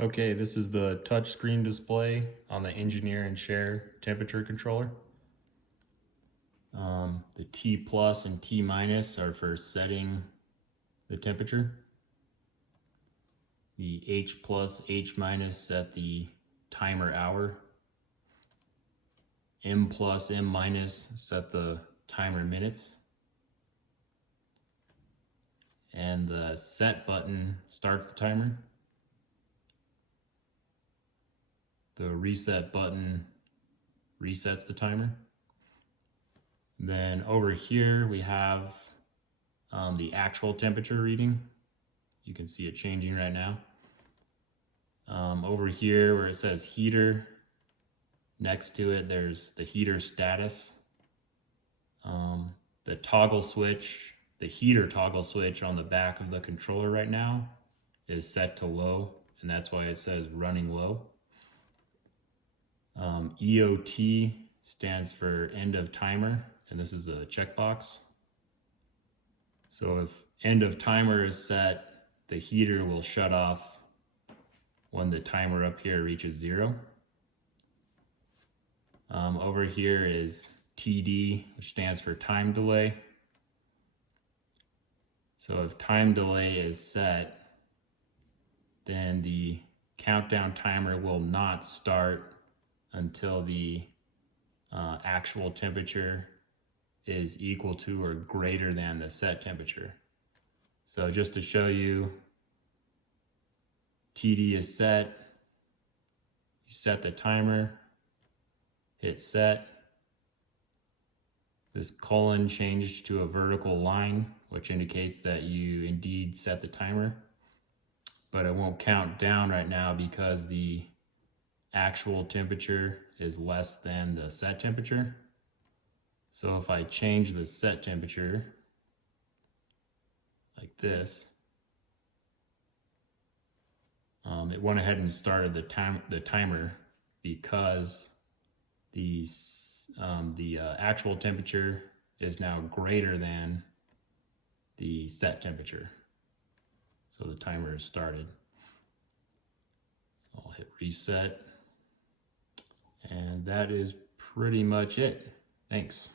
Okay, this is the touchscreen display on the Engineer and Share temperature controller. The T plus and T minus are for setting the temperature. The H plus, H minus set the timer hour. M plus, M minus set the timer minutes. And the set button starts the timer. The reset button resets the timer. Then over here we have the actual temperature reading. You can see it changing right now. Over here where it says heater, next to it there's the heater status. The toggle switch, the heater toggle switch on the back of the controller right now is set to low, and that's why it says running low. EOT stands for end of timer, and this is a checkbox. So if end of timer is set, the heater will shut off when the timer up here reaches 0. Over here is TD, which stands for time delay. So if time delay is set, then the countdown timer will not start until the actual temperature is equal to or greater than the set temperature. So just to show you, TD is set, you set the timer, hit set. This colon changed to a vertical line, which indicates that you indeed set the timer, but it won't count down right now because the actual temperature is less than the set temperature. So if I change the set temperature like this, it went ahead and started the timer because the actual temperature is now greater than the set temperature. So the timer is started. So I'll hit reset. And that is pretty much it. Thanks.